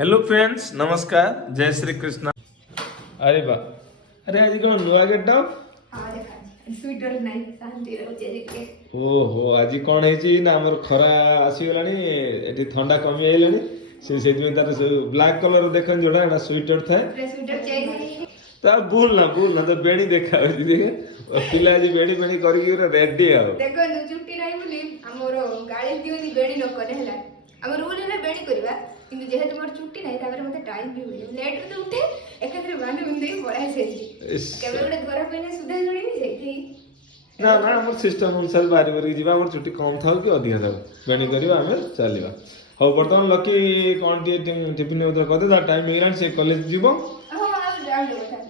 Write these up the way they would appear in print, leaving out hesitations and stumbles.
Hello friends नमस्कार जय श्री कृष्ण। अरे बा अरे आज कौन नुआ गेट स्वेटर नहीं शांति रहुचे जे ओहो आज कौन है ना आमर खरा आसीगलानी एटी ठंडा कमी आइलानी से तार ब्लैक कलर देखन जोड़ा एटा स्वेटर थाए स्वेटर चेंज ता भूल ना तो बेणी देखा देखे पिला आज बेणी बेणी करके रेडी आ देखो छुट्टी नहीं बोली हमरो गाड़ी दियोनी बेणी न करे हला हम रूल है बेणी करबा किंतु जेहेतु मोर छुट्टी नहीं तापर मते टाइम भी होई लेट तो उठे एकत्र बांधे मुंदे पळाय सेठी केबे गोटे घर पेने सुधा जोड़ीनी सेठी ना ना हमर सिस्टम अनुसार बारी बारी जीवा हमर छुट्टी कम थाउ कि अधिक थाउ बेणी करबा हमें चलीबा हो बर्तमान लकी कोन टिफिन उधर कदे दा टाइम होइरान से कॉलेज जीवो हां आ जान दो था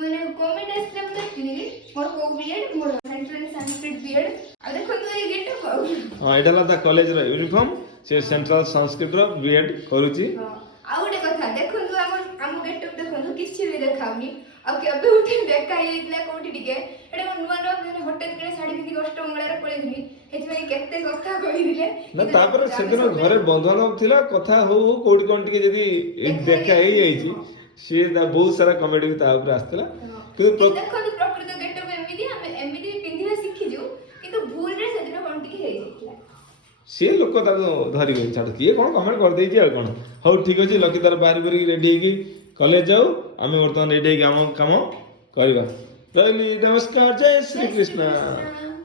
माने कॉम्बिनेशन में मते किनी मोर को बीएड मोर एंट्रेंस संस्कृत बीएड आ देखो तो ये गेट को हां एटा ला कॉलेज रा यूनिफॉर्म से सेंट्रल संस्कृत रो बीएड करूची आ गोटे कथा देखो तो हम गेट देखो किछि भी देखाउनी अब केबे उठी देखा हेइतला कोठी टिके एडे नुवा नुवा मैंने होटल के साड़ी पिंदी कष्ट मंगळार पळेइली हेतमे केते कथा कहि दिले ना तापर सेदिन घरे बंधन थिला कथा हो कोठी कोन टिके जदी एक देखा हेई आइची से बहुत सारा कॉमेडी ता ऊपर आस्तला कि देखो तो प्रकृत गेट पे एमिदी पिंदिला सिखि जो किंतु भूल रे सेदिन कोन टिके हेइ जाइतला से लोक धरी गई छाड़ किए कौन कमेंट कर देछि आ कौन हो ठीक अछि लकी तार बाहर बाहर रेडी हेगी कॉलेज जाऊ आमे वर्तमान रेडी हेगी हम काम करबा रहली नमस्कार जय श्री कृष्ण।